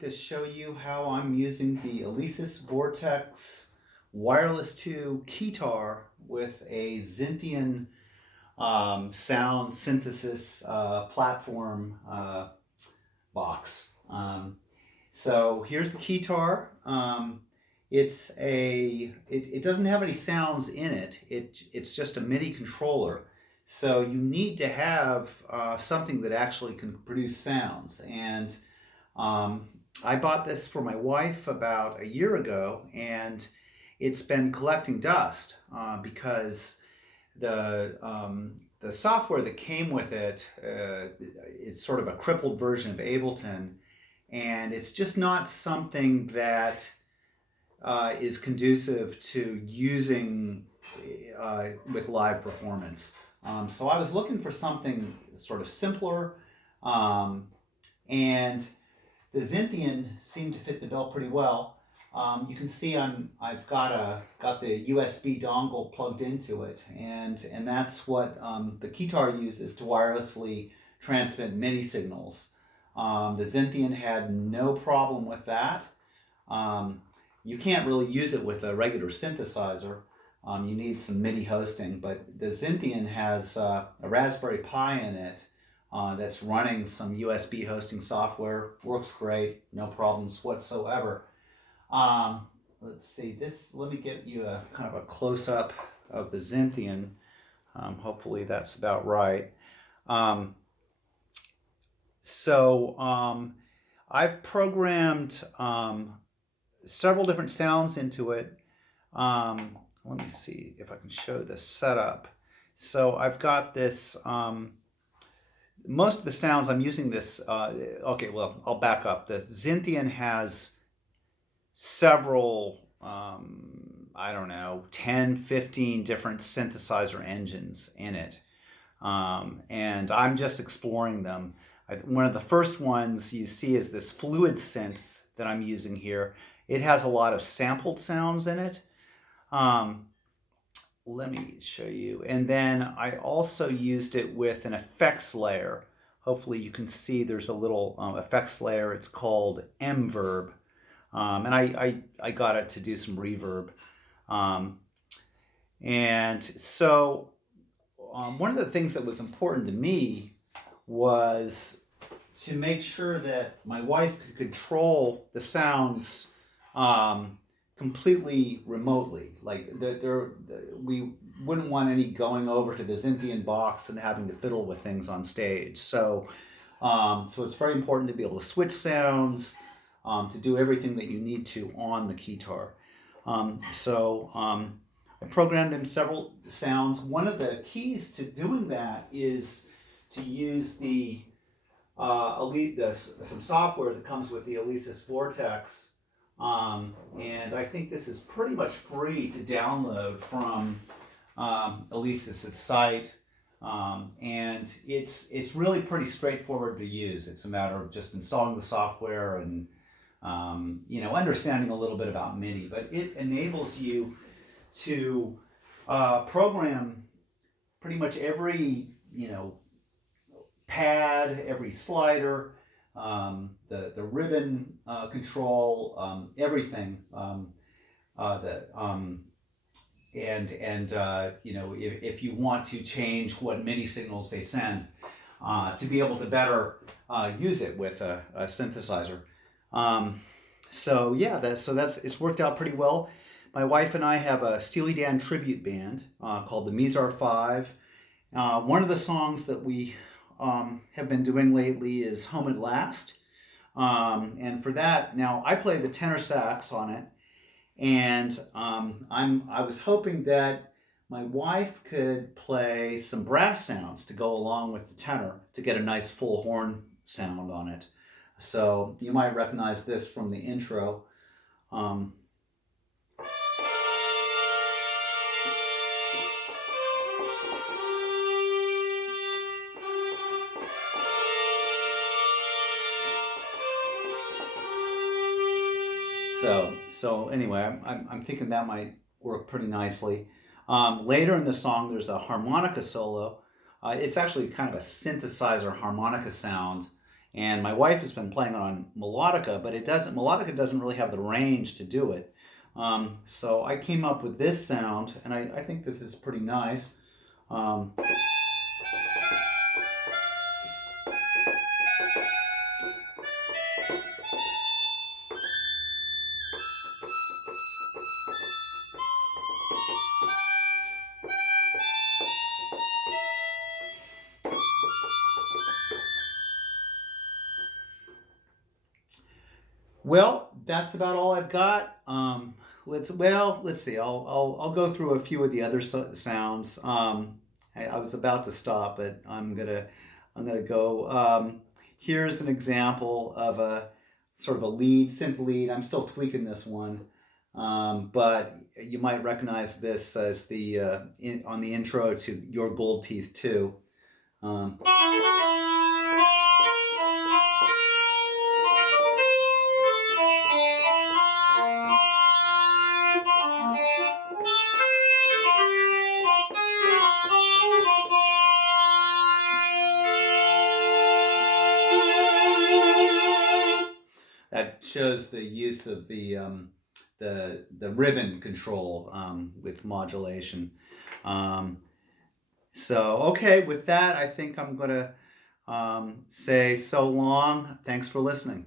to show you how I'm using the Alesis Vortex Wireless 2 Keytar with a Zynthian Sound Synthesis Platform box. So here's the Keytar. It doesn't have any sounds in it. It's just a MIDI controller. So you need to have something that actually can produce sounds. And I bought this for my wife about a year ago, and it's been collecting dust because the software that came with it is sort of a crippled version of Ableton, and it's just not something that is conducive to using with live performance. So I was looking for something sort of simpler, and the Zynthian seemed to fit the bill pretty well. You can see I've got the USB dongle plugged into it, and that's what the Keytar uses to wirelessly transmit MIDI signals. The Zynthian had no problem with that. You can't really use it with a regular synthesizer. You need some MIDI hosting, but the Zynthian has a Raspberry Pi in it that's running some USB hosting software. Works great, no problems whatsoever. Let's see, let me get you a kind of a close-up of the Zynthian. Hopefully that's about right. I've programmed several different sounds into it. Let me see if I can show the setup. So I've got this, most of the sounds I'm using this, okay, well, I'll back up. The Zynthian has several, I don't know, 10, 15 different synthesizer engines in it. And I'm just exploring them. One of the first ones you see is this fluid synth that I'm using here. It has a lot of sampled sounds in it. Let me show you. And then I also used it with an effects layer. Hopefully you can see there's a little effects layer. It's called M-Verb. And I got it to do some reverb. And so one of the things that was important to me was to make sure that my wife could control the sounds completely remotely. Like we wouldn't want any going over to the Zynthian box and having to fiddle with things on stage. So it's very important to be able to switch sounds, to do everything that you need to on the Keytar. I programmed in several sounds. One of the keys to doing that is to use some software that comes with the Alesis Vortex. And I think this is pretty much free to download from Alesis' site. And it's really pretty straightforward to use. It's a matter of just installing the software and understanding a little bit about MIDI. But it enables you to program pretty much every pad, every slider, the ribbon control, everything. If you want to change what MIDI signals they send, to be able to better use it with a synthesizer. It's worked out pretty well. My wife and I have a Steely Dan tribute band called the Mizar 5. One of the songs that we have been doing lately is Home at Last. And for that, now I play the tenor sax on it, and I was hoping that my wife could play some brass sounds to go along with the tenor to get a nice full horn sound on it. So you might recognize this from the intro. So anyway, I'm thinking that might work pretty nicely. Later in the song, there's a harmonica solo. It's actually kind of a synthesizer harmonica sound, And my wife has been playing on melodica, but melodica doesn't really have the range to do it. So I came up with this sound, and I think this is pretty nice. Um, Well, that's about all I've got. Let's see. I'll go through a few of the other sounds. I was about to stop, but I'm gonna go. Here's an example of a sort of a lead, synth lead. I'm still tweaking this one, but you might recognize this as the on the intro to Your Gold Teeth 2. Um, that shows the use of the ribbon control with modulation. Um, so okay, with that, I think I'm gonna say so long. Thanks for listening.